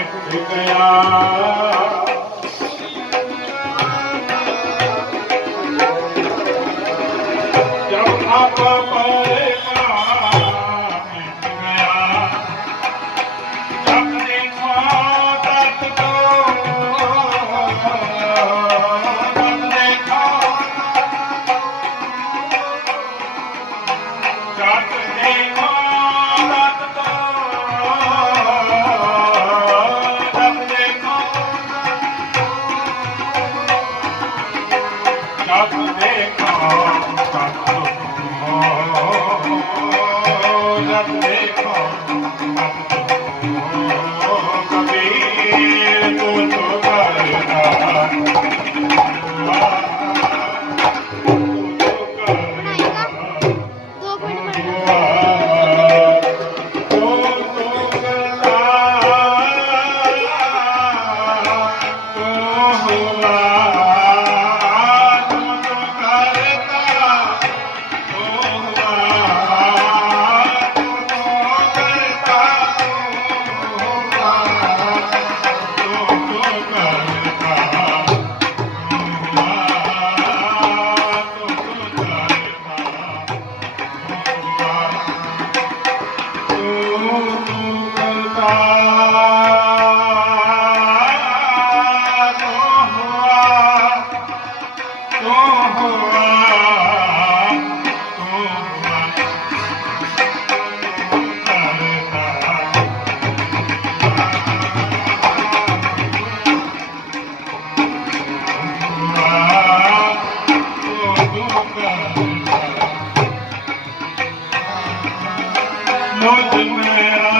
یکیا جب Thank you. Yeah.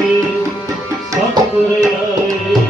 Satguru I